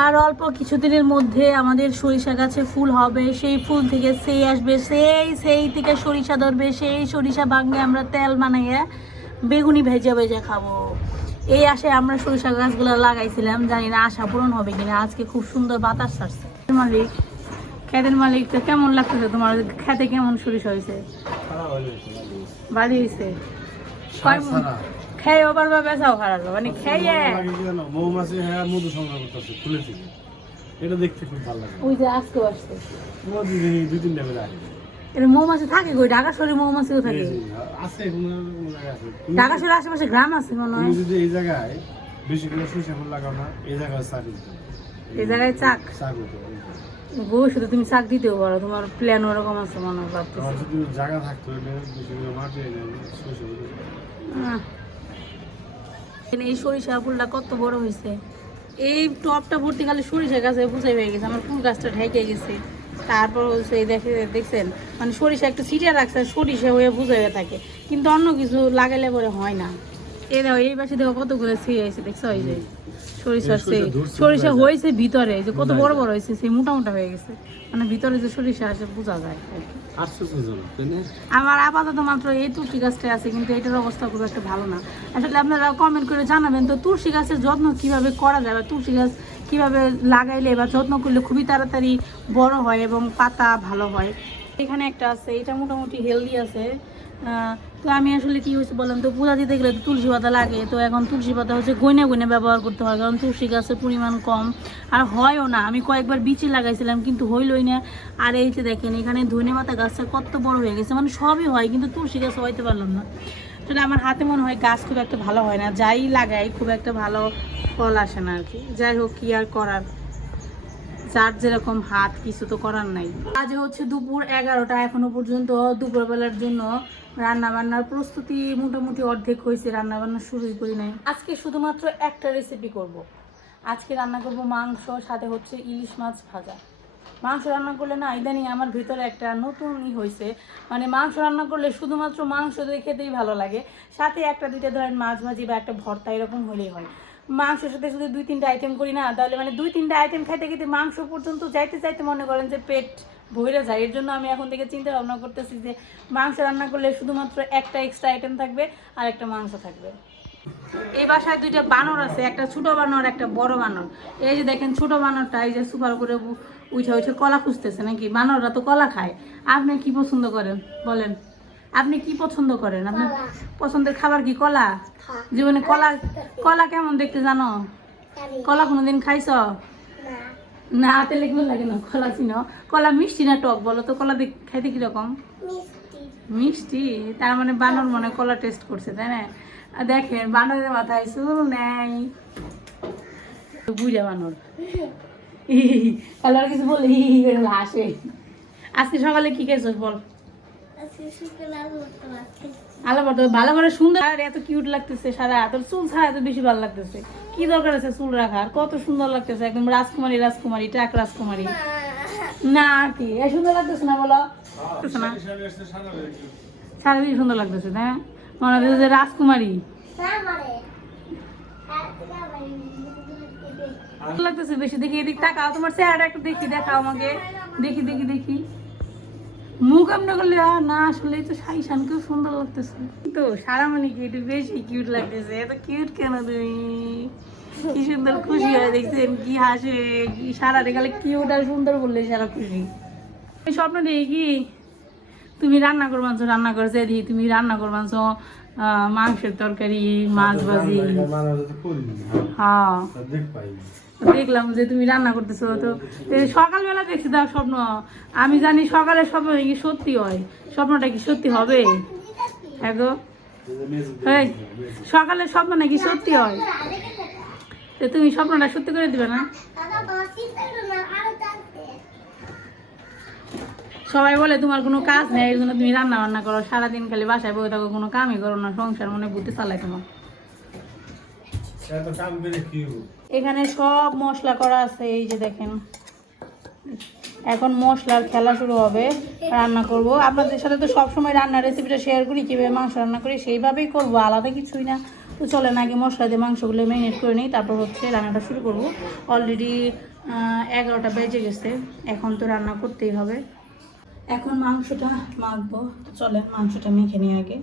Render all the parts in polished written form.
আর অল্প কিছুদিনের মধ্যে আমাদের সরিষা গাছে ফুল হবে, সেই ফুল থেকে সেই আসবে, সেই থেকে সরিষা ধরবে, সেই সরিষা ভাঙে আমরা তেল বানাইয়া বেগুনি ভেজা ভেজা খাবো। এই আশায় আমরা সরিষা গাছগুলো লাগাইছিলাম, জানি না আশা পূরণ হবে কিনা। আজকে খুব সুন্দর বাতাস ছাড়ছে। মালিক, খেতের মালিক, তো কেমন লাগতেছে তোমার? খেতে কেমন সরিষা হয়েছে? ভালো হয়েছে। খেয়ে আবার বা বেচাও খারাপ, মানে খেয়ে মৌমাছি হ্যাঁ মধু সংগ্রহ করতেছে ফুলে থেকে, এটা দেখতে খুব ভালো লাগে। ওই যে আজকে আসছে দুই তিনটা করে আসে। এটা মৌমাছি থাকে কই? ঢাকা শহরে মৌমাছিও থাকে? আছে, ঢাকা শহরের আশেপাশে গ্রাম আছে মনে হয়। যদি এই জায়গায় বেশি করে সরিষা ফুল লাগাও না, এই জায়গায় চাক দিতে, এই জায়গায় চাক হতো। ভবিষ্যতে তুমি চাক দিতেও পারো, তোমার প্ল্যান ওরকম আছে মনে হয়। আমার যদি জায়গা থাকতো বেশি করে মাটি সরিষা এই সরিষা ফুলটা কত বড় হয়েছে! এই টপটা ভর্তি খালি সরিষা গাছে বুঝাই হয়ে গেছে, আমার ফুল গাছটা ঢেকে গেছে। তারপর হচ্ছে দেখছেন, মানে সরিষা একটু ছিটিয়ে রাখছে, সরিষা হয়ে বুঝে হয়ে থাকে, কিন্তু অন্য কিছু লাগাইলে পরে হয় না। এই দেখো, এই পাশে দেখো কতগুলো ছিঁড়ে আছে, দেখছো? ওই যে সরিষা হয়েছে ভিতরে, যে কত বড় বড় হয়েছে, সেই মোটা মোটা হয়ে গেছে, মানে ভিতরে যে সরিষা আছে বোঝা যায়। আমার আপাতত মাত্র এই তুলসী গাছটা আছে, কিন্তু এটার অবস্থা খুব একটা ভালো না। আসলে আপনারা কমেন্ট করে জানাবেন তো তুলসী গাছের যত্ন কিভাবে করা যায়, বা তুলসী গাছ কিভাবে লাগাইলে বা যত্ন করলে খুবই তাড়াতাড়ি বড় হয় এবং পাতা ভালো হয়। এখানে একটা আছে, এটা মোটামুটি হেলদি আছে। তো আমি আসলে কি হয়েছে বললাম তো, পূজা দিতে গেলে তো তুলসী পাতা লাগে, তো এখন তুলসী পাতা হচ্ছে গইনে গইনে ব্যবহার করতে হয়, কারণ তুলসী গাছের পরিমাণ কম আর হয়ও না। আমি কয়েকবার বিচি লাগাইছিলাম কিন্তু হইলই না। আর এই যে দেখেন, এখানে ধনে পাতা গাছটা কত বড় হয়ে গেছে, মানে সবই হয় কিন্তু তুলসী গাছ হইতে পারলাম না। আসলে আমার হাতে মনে হয় গাছ খুব একটা ভালো হয় না, যাই লাগাই খুব একটা ভালো ফল আসে না আর কি। যাই হোক, কি আর করার, যার যেরকম হাত, কিছু তো করার নাই। আজ হচ্ছে দুপুর 11টা, এখনো পর্যন্ত দুপুরবেলার জন্য রান্না বান্নার প্রস্তুতি মোটামুটি অর্ধেক হয়েছে, রান্না বান্না শুরুই করি নাই। আজকে শুধুমাত্র একটা রেসিপি করব। আজকে রান্না করব মাংস, সাথে হচ্ছে ইলিশ মাছ ভাজা। মাংস রান্না করলে না ইদানিং আমার ভিতরে একটা নতুনই হয়েছে, মানে মাংস রান্না করলে শুধুমাত্র মাংস দিয়ে খেতেই ভালো লাগে, সাথে একটা দুইটা ধরেন মাছ ভাজি বা একটা ভর্তা এরকম হলেই হয়। মাংসের সাথে যদি 2-3টা আইটেম করি না, তাহলে মানে 2-3টা আইটেম খাইতে খেতে মাংস পর্যন্ত যাইতে যাইতে মনে করেন যে পেট ভরে যায়। এর জন্য আমি এখন থেকে চিন্তা ভাবনা করতেছি যে মাংস রান্না করলে শুধুমাত্র একটা এক্সট্রা আইটেম থাকবে আর একটা মাংস থাকবে। এই বাসায় দুইটা বানর আছে, একটা ছোট বানর একটা বড় বানর। এই যে দেখেন ছোট বানরটা এই যে সুপার করে উঠে উঠে কলা খুঁজতেছে নাকি। বানররা তো কলা খায়। আপনি কি পছন্দ করেন বলেন? আপনি কি পছন্দ করেন? আপনার পছন্দের খাবার কি? কলা? জীবনে কলা, কলা কেমন দেখতে জানো? কলা কোনোদিন খাইছ না? তেলে কেমন লাগে না কলা? চিনো? কলা মিষ্টি না টক বলো তো? কলা খাইতে কিরকম? মিষ্টি। তার মানে বানর মনে কলা টেস্ট করছে, তাই না? দেখেন বানরের মাথায় চুল নেই, বুঝা বানর। আর কিছু বলে হাসে। আজকে সকালে কি খেয়েছিস বল? আলো ভালো করে সুন্দর, আর এত কিউট লাগতেছে, সারা তোর চুল ছাড়া এত বেশি ভালো লাগতেছে। কি দরকার আছে চুল রাখার? কত সুন্দর লাগতেছে, একদম রাজকুমারী রাজকুমারী, টাক রাজকুমারী না কি? এ সুন্দর লাগতেছে না বলো? না সারা বেশি সুন্দর লাগতেছে, তাই না? মনে হচ্ছে যে রাজকুমারী লাগতেছে বেশি। দেখি এদিক তাকাও, তোমার চেহারাটা একটু দেখি, দেখাও আমাকে, দেখি দেখি দেখি। মুখ এমনি করলে না, আসলে তো শাইশানকেও সুন্দর লাগতেছে, তো সারা মানে কি একটু বেশি কিউট লাগতেছে। এত কিউট কেন তুমি? কি সুন্দর খুশি হয় দেখছেন, কি হাসে, কি সারা দেখালে কিউট আর সুন্দর বললে সারা খুশি। স্বপ্ন দেখি কি তুমি রান্না করবানছ, রান্না করেছে দেখি তুমি রান্না করবানছ মাংসের তরকারি, মাছ ভাজি। হ্যাঁ দেখলাম যে তুমি রান্না করতেছো, তো সকালবেলা দেখছি তার স্বপ্ন। আমি জানি সকালের স্বপ্ন কি সত্যি হয়? স্বপ্নটা কি সত্যি হবে? হ্যাঁ গো, সকালের স্বপ্ন নাকি সত্যি হয়? তো তুমি স্বপ্নটা সত্যি করে দিবে না? সবাই বলে তোমার কোনো কাজ নেই, এই জন্য তুমি রান্না বান্না করো, সারাদিন খালি বাসায় বসে থাকো, কোনো কামই করো না, সংসার মনে বুদ্ধি চালাই তোমার। এখানে সব মশলা করা আছে, এই যে দেখেন। এখন মশলার খেলা শুরু হবে, রান্না করব। আপনাদের সাথে তো সবসময় রান্নার রেসিপিটা শেয়ার করি, কীভাবে মাংস রান্না করি সেইভাবেই করবো, আলাদা কিছুই না। তো চলেন আগে মশলা দিয়ে মাংসগুলো ম্যারিনেট করে নিই, তারপর হচ্ছে রান্নাটা শুরু করবো। অলরেডি 11টা বেজে গেছে, এখন তো রান্না করতেই হবে। এখন মাংসটা মাখবো, তো চলেন মাংসটা মেখে নিই আগে।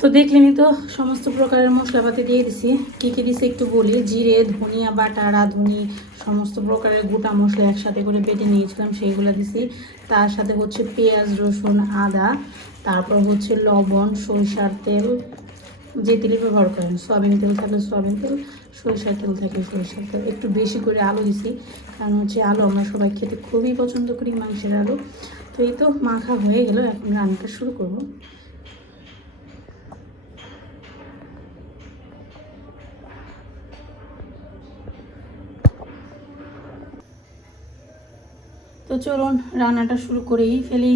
তো দেখলেনি তো সমস্ত প্রকারের মশলাপাতি দিয়ে দিছি। কী কী দিছি একটু বলি। জিরে, ধনিয়া বাটা, রাঁধুনি, সমস্ত প্রকারের গোটা মশলা একসাথে করে বেটে নিয়েছিলাম, সেইগুলো দিছি। তার সাথে হচ্ছে পেঁয়াজ, রসুন, আদা, তারপর হচ্ছে লবণ, সরিষার তেল, যে তেল ব্যবহার করেন, সয়াবিন তেল থাকলে সয়াবিন তেল, সরিষার তেল থাকলে সরিষার তেল। একটু বেশি করে আলু দিছি, কারণ হচ্ছে আলু আমরা সবাই খেতে খুবই পছন্দ করি, মাংসের আলু। তো এই তো মাখা হয়ে গেল, এখন রান্নাটা শুরু করবো। তো চলুন রান্নাটা শুরু করেই ফেলি।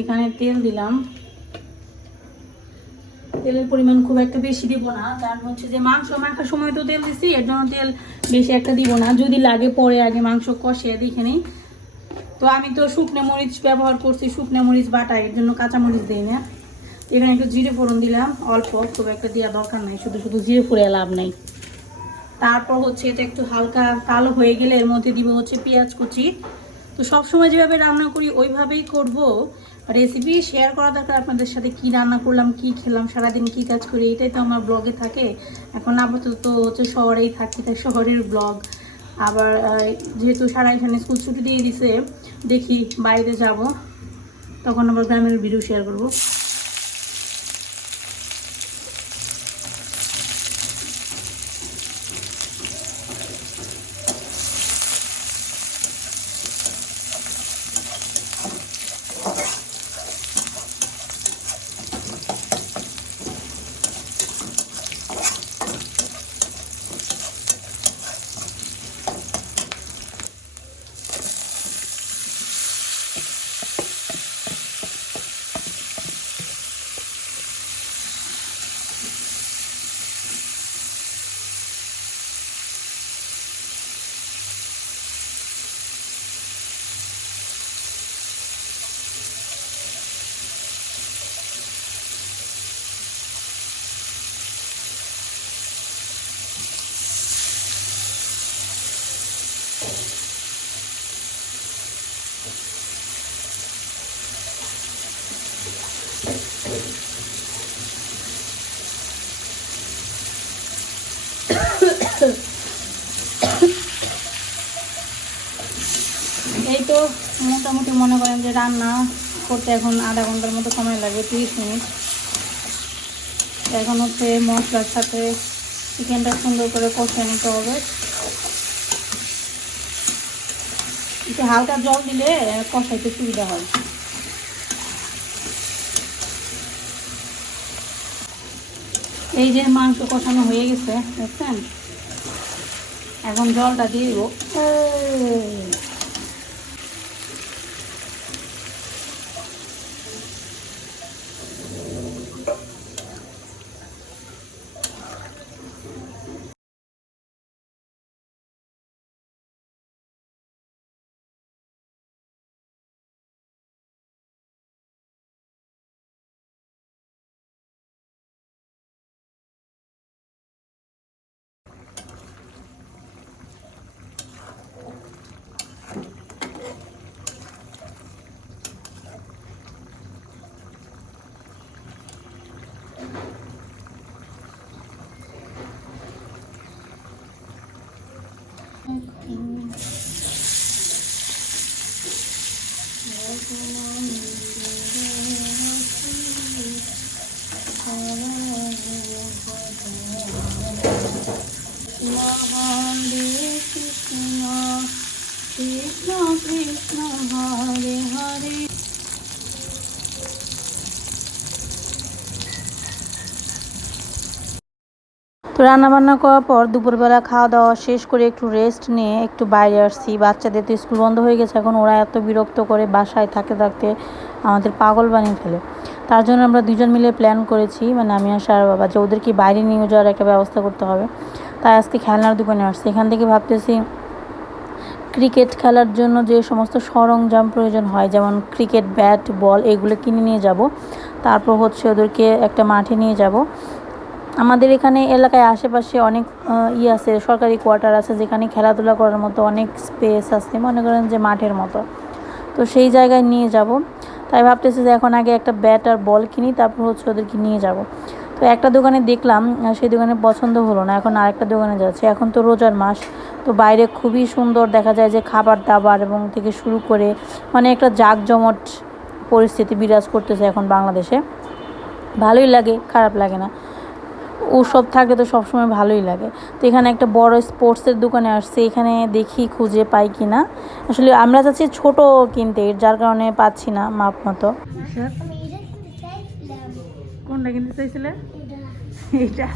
এখানে তেল দিলাম, তেলের পরিমাণ খুব একটা বেশি দিব না, কারণ হচ্ছে যে মাংস মাখার সময় তো তেল দিছি, এর জন্য তেল বেশি একটা দিব না। যদি লাগে পরে আগে মাংস কষিয়ে দেখে নিই। তো আমি তো শুকনো মরিচ ব্যবহার করছি, শুকনো মরিচ বাটা, এর জন্য কাঁচা মরিচ দিই না। এখানে একটু জিরে ফোড়ন দিলাম, অল্প, খুব একটা দেওয়া দরকার নাই, শুধু শুধু জিরে ফোড়ে লাভ নাই। তারপর হচ্ছে এটা একটু হালকা কালো হয়ে গেলে এর মধ্যে দিব হচ্ছে পেঁয়াজ কুচি। তো সবসময় যেভাবে রান্না করি ওইভাবেই করব। রেসিপি শেয়ার করা দরকার আপনাদের সাথে, কি রান্না করলাম, কি খেলাম, সারাদিন কি কাজ করি, এটাই তো আমার ব্লগে থাকে। এখন আপাতত হচ্ছে শহরেই থাকি, তাই শহরের ব্লগ। আবার যেহেতু সারা এখানে স্কুল ছুটি দিয়ে দিছে, দেখি বাইরে যাব, তখন আবার গ্রামের ভিডিও শেয়ার করব। এই তো মোটামুটি মনে করেন যে রান্না করতে এখন আধা ঘন্টার মতো সময় লাগবে, 30 মিনিট। এখন হচ্ছে মশলার সাথে চিকেনটা সুন্দর করে কষিয়ে নিতে হবে। একটু হালকা জল দিলে কষাইতে সুবিধা হয়। এই যে মাংস কষানো হয়ে গেছে, দেখছেন? এখন জলটা দিয়ে দিব। কৃষ্ণ কৃষ্ণ হরে হরে। তো রান্নাবান্না করার পর দুপুরবেলা খাওয়া দাওয়া শেষ করে একটু রেস্ট নিয়ে একটু বাইরে আসছি। বাচ্চাদের তো স্কুল বন্ধ হয়ে গেছে, এখন ওরা এত বিরক্ত করে বাসায় থাকতে থাকতে আমাদের পাগল বানিয়ে ফেলে। তার জন্য আমরা দুজন মিলে প্ল্যান করেছি, মানে আমি আর সারা বাবা, যে ওদেরকে বাইরে নিয়ে যাওয়ার একটা ব্যবস্থা করতে হবে। তাই আজকে খেলনার দোকানে আসছি। এখান থেকে ভাবতেছি ক্রিকেট খেলার জন্য যে সমস্ত সরঞ্জাম প্রয়োজন হয়, যেমন ক্রিকেট ব্যাট, বল, এগুলো কিনে নিয়ে যাব। তারপর হচ্ছে ওদেরকে একটা মাঠে নিয়ে যাব। আমাদের এখানে এলাকায় আশেপাশে অনেক আছে, সরকারি কোয়ার্টার আছে, যেখানে খেলাধুলা করার মতো অনেক স্পেস আছে, মনে করেন যে মাঠের মতো। তো সেই জায়গায় নিয়ে যাব। তাই ভাবতেছি যে এখন আগে একটা ব্যাট আর বল কিনি, তারপর হচ্ছে ওদেরকে নিয়ে যাব। তো একটা দোকানে দেখলাম, সেই দোকানে পছন্দ হলো না, এখন আরেকটা দোকানে যাচ্ছে। এখন তো রোজার মাস, তো বাইরে খুবই সুন্দর দেখা যায় যে খাবার দাবার এবং থেকে শুরু করে মানে একটা জাঁকজমট পরিস্থিতি বিরাজ করতেছে এখন বাংলাদেশে। ভালোই লাগে, খারাপ লাগে না। ওসব থাকলে তো সবসময় ভালোই লাগে। তো এখানে একটা বড় স্পোর্টসের দোকানে আসছে, এখানে দেখি খুঁজে পাই কি না। আসলে আমরা চাচ্ছি ছোট কিনতে, যার কারণে পাচ্ছি না মাপ মতো। কোনটা কিনতে চাইছিলে? এটা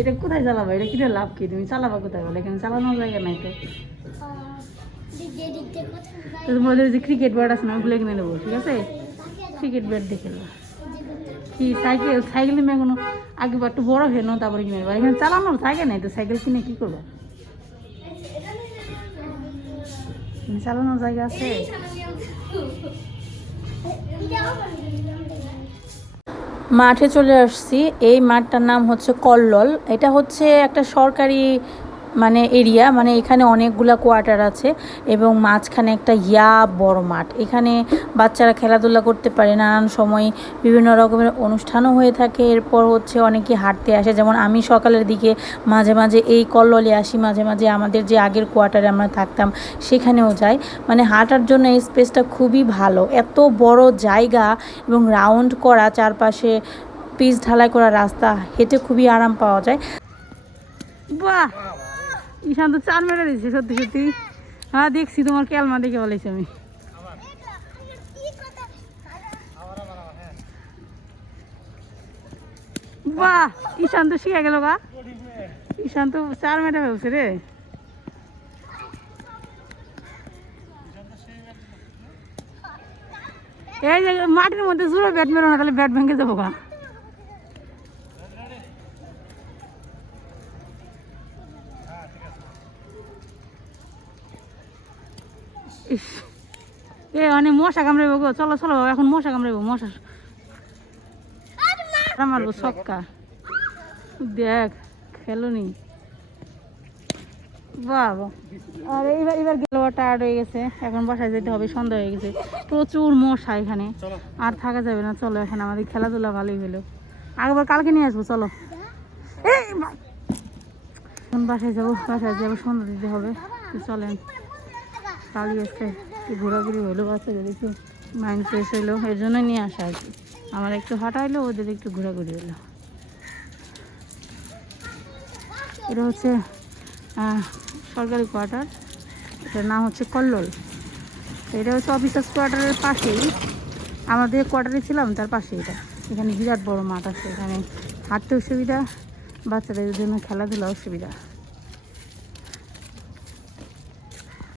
এটা কোথায় চালাবো? এটা কিনে লাভ কি? তুমি চালাবা কোথায় বলে? এখানে চালানোর জায়গা নাই তো। তো তোমাদের যে ক্রিকেট ব্যাট আছে না, ওগুলো কিনে নেবো, ঠিক আছে? ক্রিকেট ব্যাট দেখে নেবো। কি সাইকেল? সাইকেল তুমি এখনো আগে একটু বড় হয়ে নাও, তারপরে কিনে নেবো। এখানে চালানোর সাইকেল নেই তো, সাইকেল কিনে কি করবো? চালানোর জায়গা আছে? মাঠে চলে আসছি। এই মাঠটার নাম হচ্ছে কল্লোল। এটা হচ্ছে একটা সরকারি মানে এরিয়া, মানে এখানে অনেকগুলা কোয়ার্টার আছে এবং মাঝখানে একটা বড় মাঠ। এখানে বাচ্চারা খেলাধুলা করতে পারে, নানান সময় বিভিন্ন রকমের অনুষ্ঠানও হয়ে থাকে। এরপর হচ্ছে অনেকে হাঁটতে আসে, যেমন আমি সকালের দিকে মাঝে মাঝে এই কল্লোলে আসি, মাঝে মাঝে আমাদের যে আগের কোয়ার্টারে আমরা থাকতাম সেখানেও যাই। মানে হাঁটার জন্য এই স্পেসটা খুবই ভালো, এত বড় জায়গা এবং রাউন্ড করা, চারপাশে পিচ ঢালাই করা রাস্তা, হেঁটে খুবই আরাম পাওয়া যায়। বাহ, ঈশান তো 4 মেরে দিচ্ছে, সত্যি সত্যি। হ্যাঁ দেখছি, তোমার ক্যালমা দেখে বলেছি আমি। বাহ, ঈশান তো শিখে গেল গা। ঈশান তো 4 মেরে ফেলছে রে। এই যে মাটির মধ্যে জোরে ব্যাট মেরো না, তাহলে ব্যাট ভেঙে যাবো গা। অনেক মশা কামড়াইব গো। চলো চলো বাবা, এখন মশা কামড়াইব, মশা মারবো ছক্কা। দেখ খেলোনি বাবা। আর এবার গেল, টায়ার্ড হয়ে গেছে, এখন বাসায় যেতে হবে, সন্ধ্যা হয়ে গেছে। প্রচুর মশা এখানে, আর থাকা যাবে না। চলো, এখন আমাদের খেলাধুলা ভালোই হলো। আগেবার কালকে নিয়ে আসবো, চলো। এখন বাসায় যাবো, সন্ধ্যা দিতে হবে। চলেন, কালই আসছে, একটু ঘোরাঘুরি হইলো, বাচ্চাদের একটু মাইন্ড ফ্রেশ হইলো, এর জন্য নিয়ে আসা আর কি। আমার একটু হাঁটা হইলো, ওদের একটু ঘোরাঘুরি হইলো। এটা হচ্ছে সরকারি কোয়ার্টার, এটার নাম হচ্ছে কল্লোল। এটা হচ্ছে অফিসার্স কোয়ার্টারের পাশেই, আমাদের কোয়ার্টারে ছিলাম তার পাশে এটা। এখানে বিরাট বড় মাঠ আছে, এখানে হাঁটতেও সুবিধা, বাচ্চাদের জন্য খেলাধুলাও সুবিধা।